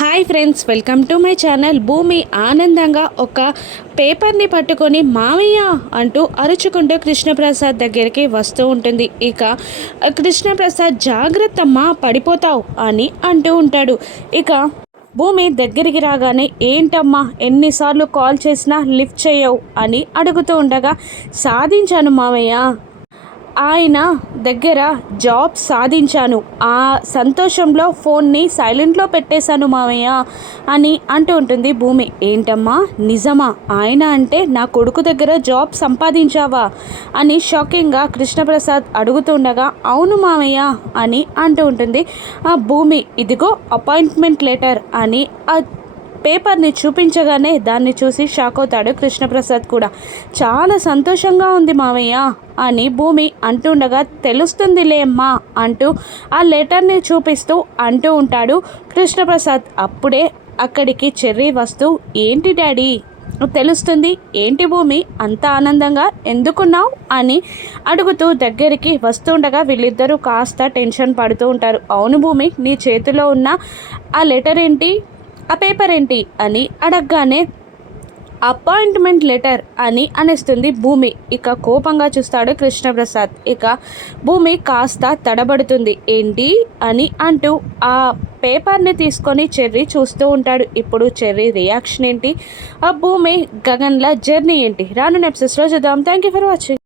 Hi friends, welcome to my channel. భూమి ఆనందంగా ఒక పేపర్ని పట్టుకొని మావయ్య అంటూ అరుచుకుంటూ కృష్ణప్రసాద్ దగ్గరికి వస్తూ ఉంటుంది. ఇక కృష్ణప్రసాద్ జాగ్రత్తమ్మా పడిపోతావు అని అంటూ ఉంటాడు. ఇక భూమి దగ్గరికి రాగానే ఏంటమ్మా ఎన్నిసార్లు కాల్ చేసినా లిఫ్ట్ చేయవు అని అడుగుతూ ఉండగా సాధించాను మావయ్య, ఆయన దగ్గర జాబ్ సాధించాను, ఆ సంతోషంలో ఫోన్ని సైలెంట్లో పెట్టేశాను మావయ్య అని అంటూ ఉంటుంది భూమి. ఏంటమ్మా నిజమా? ఆయన అంటే నా కొడుకు దగ్గర జాబ్ సంపాదించావా అని షాకింగ్గా కృష్ణప్రసాద్ అడుగుతుండగా అవును మావయ్య అని అంటూ ఉంటుంది ఆ భూమి. ఇదిగో అపాయింట్మెంట్ లెటర్ అని పేపర్ని చూపించగానే దాన్ని చూసి షాక్ అవుతాడు కృష్ణప్రసాద్ కూడా. చాలా సంతోషంగా ఉంది మావయ్య అని భూమి అంటుండగా తెలుస్తుందిలే అమ్మా అంటూ ఆ లెటర్ని చూపిస్తూ అంటూ ఉంటాడు కృష్ణప్రసాద్. అప్పుడే అక్కడికి చెర్రీ వస్తూ ఏంటి డాడీ తెలుస్తుంది ఏంటి భూమి అంత ఆనందంగా ఎందుకున్నావు అని అడుగుతూ దగ్గరికి వస్తుండగా వీళ్ళిద్దరూ కాస్త టెన్షన్ పడుతూ ఉంటారు. అవును భూమి, నీ చేతిలో ఉన్న ఆ లెటర్ ఏంటి, ఆ పేపర్ ఏంటి అని అడగగానే అపాయింట్మెంట్ లెటర్ అని అనేస్తుంది భూమి. ఇక కోపంగా చూస్తాడు కృష్ణప్రసాద్. ఇక భూమి కాస్త తడబడుతుంది. ఏంటి అని అంటూ ఆ పేపర్ని తీసుకొని చెర్రీ చూస్తూ ఉంటాడు. ఇప్పుడు చెర్రీ రియాక్షన్ ఏంటి, ఆ భూమి గగన్ల జర్నీ ఏంటి, రాను ఎపిసోడ్స్లో చూద్దాం. Thank you for watching.